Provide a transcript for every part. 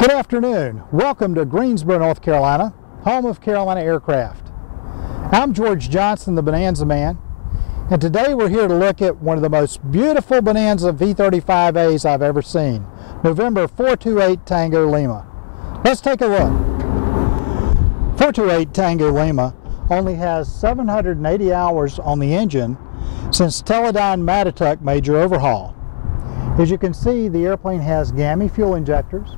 Good afternoon. Welcome to Greensboro, North Carolina, home of Carolina Aircraft. I'm George Johnson, the Bonanza Man, and today we're here to look at one of the most beautiful Bonanza V35As I've ever seen, November 428 Tango Lima. Let's take a look. 428 Tango Lima only has 780 hours on the engine since Teledyne Matituck major overhaul. As you can see, the airplane has GAMI fuel injectors.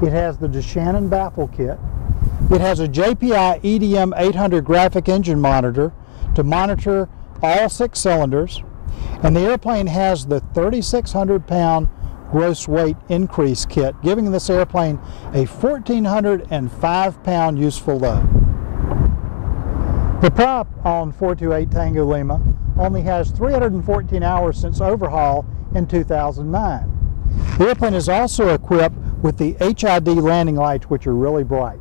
It has the DeShannon baffle kit. It has a JPI EDM 800 graphic engine monitor to monitor all 6 cylinders. And the airplane has the 3,600 pound gross weight increase kit, giving this airplane a 1,405 pound useful load. The prop on 428 Tango Lima only has 314 hours since overhaul in 2009. The airplane is also equipped with the HID landing lights, which are really bright.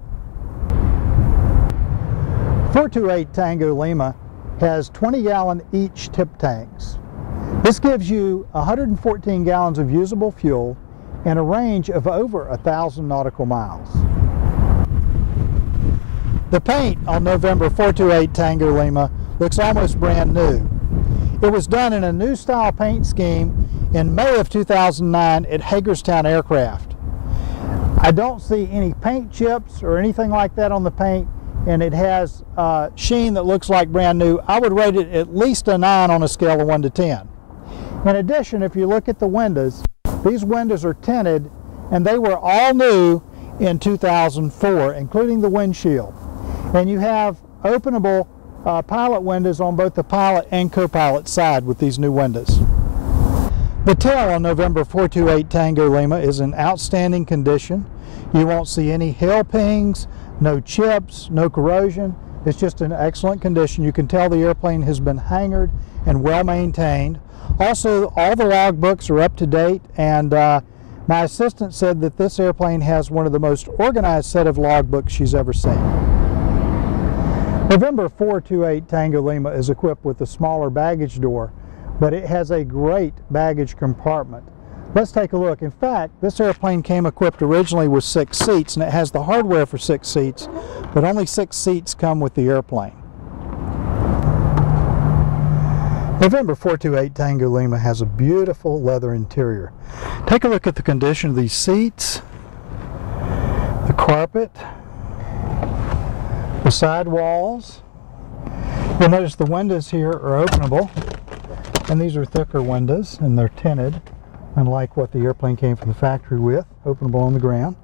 428 Tango Lima has 20-gallon each tip tanks. This gives you 114 gallons of usable fuel and a range of over 1,000 nautical miles. The paint on November 428 Tango Lima looks almost brand new. It was done in a new style paint scheme in May of 2009 at Hagerstown Aircraft. I don't see any paint chips or anything like that on the paint, and it has sheen that looks like brand new. I would rate it at least a 9 on a scale of 1 to 10. In addition, if you look at the windows, these windows are tinted, and they were all new in 2004, including the windshield. And you have openable pilot windows on both the pilot and co-pilot side with these new windows. The tail on November 428 Tango Lima is in outstanding condition. You won't see any hail pings, no chips, no corrosion. It's just in excellent condition. You can tell the airplane has been hangared and well maintained. Also, all the logbooks are up to date, and my assistant said that this airplane has one of the most organized set of logbooks she's ever seen. November 428 Tango Lima is equipped with a smaller baggage door, but it has a great baggage compartment. Let's take a look. In fact, this airplane came equipped originally with 6 seats, and it has the hardware for 6 seats, but only 6 seats come with the airplane. November 428 Tango Lima has a beautiful leather interior. Take a look at the condition of these seats, the carpet, the side walls. You'll notice the windows here are openable. And these are thicker windows, and they're tinted, unlike what the airplane came from the factory with, openable on the ground.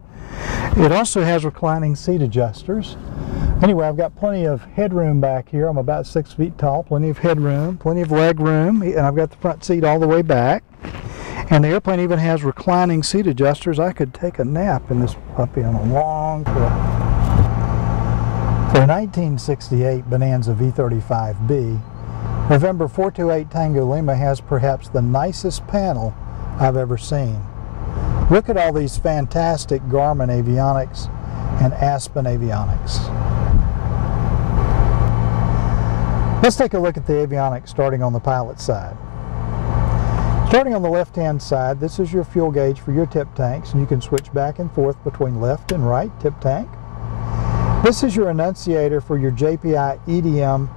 It also has reclining seat adjusters. Anyway, I've got plenty of headroom back here. I'm about 6 feet tall, plenty of headroom, plenty of leg room, and I've got the front seat all the way back. And the airplane even has reclining seat adjusters. I could take a nap in this puppy on a long trip. For a 1968 Bonanza V35B, November 428 Tango Lima has perhaps the nicest panel I've ever seen. Look at all these fantastic Garmin avionics and Aspen avionics. Let's take a look at the avionics starting on the pilot side. Starting on the left-hand side, this is your fuel gauge for your tip tanks, and you can switch back and forth between left and right tip tank. This is your annunciator for your JPI EDM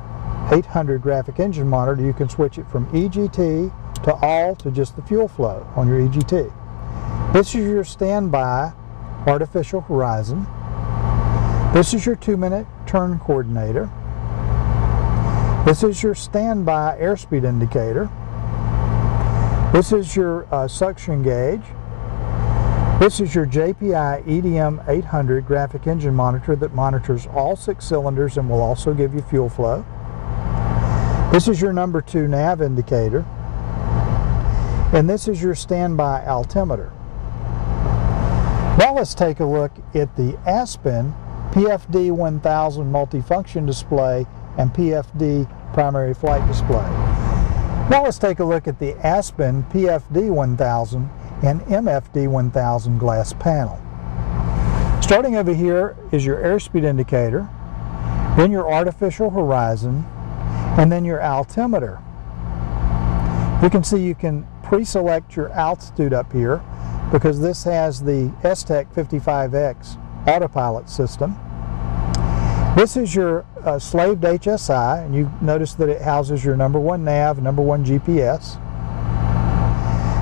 800 graphic engine monitor. You can switch it from EGT to all to just the fuel flow on your EGT. This is your standby artificial horizon. This is your 2-minute turn coordinator. This is your standby airspeed indicator. This is your suction gauge. This is your JPI EDM 800 graphic engine monitor that monitors all 6 cylinders and will also give you fuel flow. This is your number 2 nav indicator, and this is your standby altimeter. Now let's take a look at the Aspen PFD 1000 multifunction display and PFD primary flight display. Now let's take a look at the Aspen PFD 1000 and MFD 1000 glass panel. Starting over here is your airspeed indicator, then your artificial horizon, and then your altimeter. You can see you can pre-select your altitude up here because this has the STEC 55X autopilot system. This is your slaved HSI, and you notice that it houses your #1 nav, #1 GPS.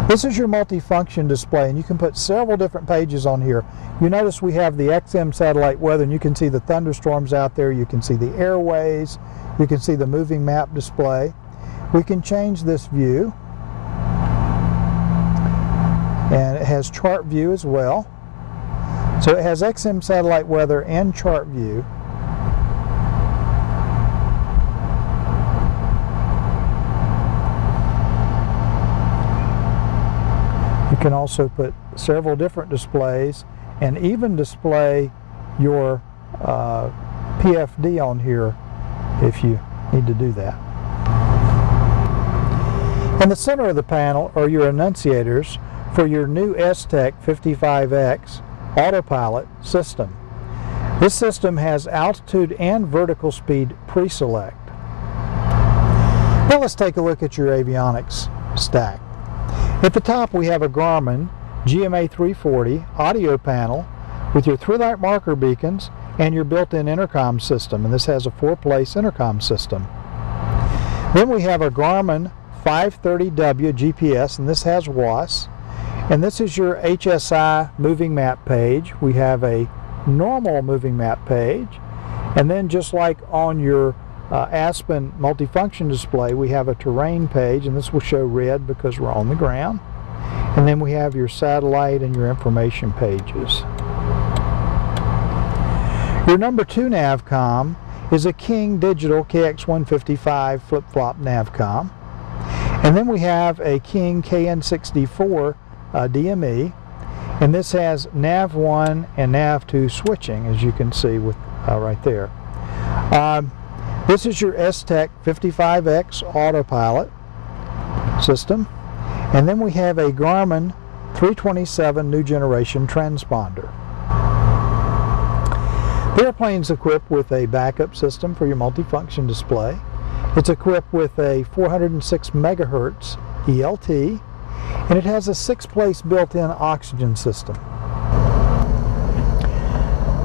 This is your multifunction display, and you can put several different pages on here. You notice we have the XM satellite weather, and you can see the thunderstorms out there. You can see the airways. You can see the moving map display. We can change this view, and it has chart view as well. So it has XM satellite weather and chart view. You can also put several different displays and even display your PFD on here if you need to do that. In the center of the panel are your annunciators for your new STEC 55X autopilot system. This system has altitude and vertical speed pre-select. Now let's take a look at your avionics stack. At the top we have a Garmin GMA 340 audio panel with your 3-light marker beacons and your built-in intercom system, and this has a 4-place intercom system. Then we have a Garmin 530W GPS, and this has WAS, and this is your HSI moving map page. We have a normal moving map page, and then just like on your Aspen multifunction display, we have a terrain page, and this will show red because we're on the ground. And then we have your satellite and your information pages. Your #2 Navcom is a King Digital KX155 flip-flop Navcom. And then we have a King KN64 DME, and this has Nav1 and Nav2 switching, as you can see with right there. This is your STEC 55X autopilot system, and then we have a Garmin 327 new generation transponder. The airplane's equipped with a backup system for your multifunction display. It's equipped with a 406 megahertz ELT, and it has a 6-place built-in oxygen system.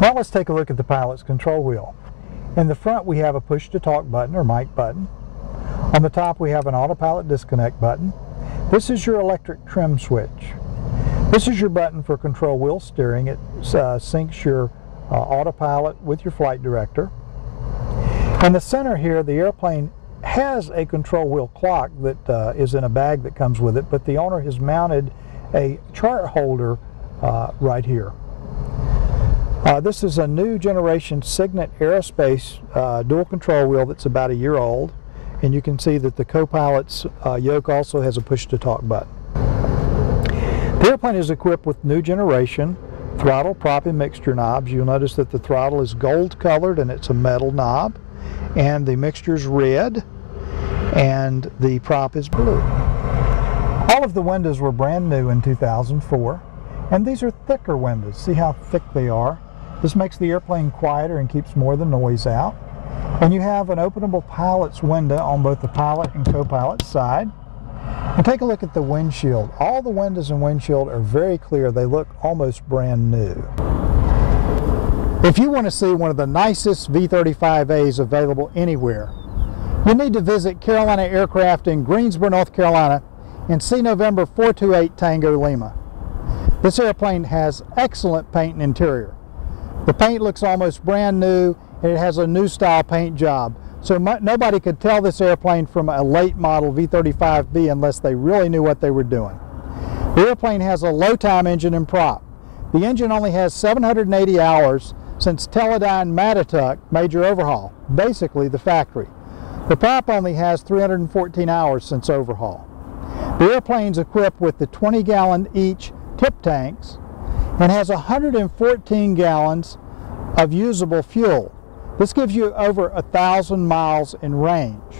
Now let's take a look at the pilot's control wheel. In the front we have a push-to-talk button or mic button. On the top we have an autopilot disconnect button. This is your electric trim switch. This is your button for control wheel steering. It syncs your autopilot with your flight director. In the center here, the airplane has a control wheel clock that is in a bag that comes with it, but the owner has mounted a chart holder right here. This is a new generation Signet Aerospace dual control wheel that's about a year old, and you can see that the co-pilot's yoke also has a push-to-talk button. The airplane is equipped with new generation throttle, prop, and mixture knobs. You'll notice that the throttle is gold colored and it's a metal knob, and the mixture is red, and the prop is blue. All of the windows were brand new in 2004, and these are thicker windows. See how thick they are? This makes the airplane quieter and keeps more of the noise out. And you have an openable pilot's window on both the pilot and co-pilot side. And take a look at the windshield. All the windows and windshield are very clear. They look almost brand new. If you want to see one of the nicest V-35As available anywhere, you need to visit Carolina Aircraft in Greensboro, North Carolina, and see November 428 Tango Lima. This airplane has excellent paint and interior. The paint looks almost brand new, and it has a new style paint job. So nobody could tell this airplane from a late model V-35B unless they really knew what they were doing. The airplane has a low time engine and prop. The engine only has 780 hours since Teledyne Matituck major overhaul, basically the factory. The prop only has 314 hours since overhaul. The airplane's equipped with the 20-gallon each tip tanks and has 114 gallons of usable fuel. This gives you over 1,000 miles in range.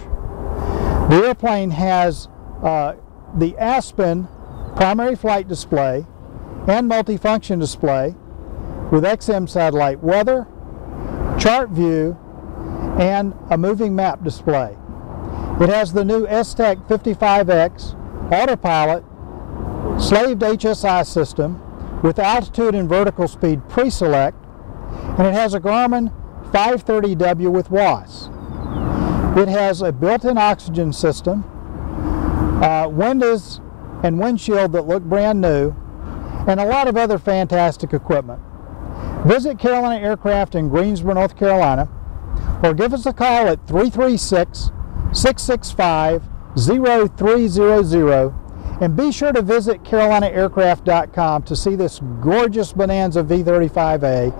The airplane has the Aspen primary flight display and multifunction display with XM satellite weather, chart view, and a moving map display. It has the new STEC 55X autopilot slaved HSI system with altitude and vertical speed pre-select, and it has a Garmin 530W with WAS. It has a built-in oxygen system, windows and windshield that look brand new, and a lot of other fantastic equipment. Visit Carolina Aircraft in Greensboro, North Carolina, or give us a call at 336-665-0300, and be sure to visit CarolinaAircraft.com to see this gorgeous Bonanza V35A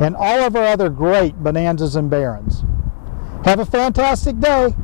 and all of our other great Bonanzas and Barons. Have a fantastic day.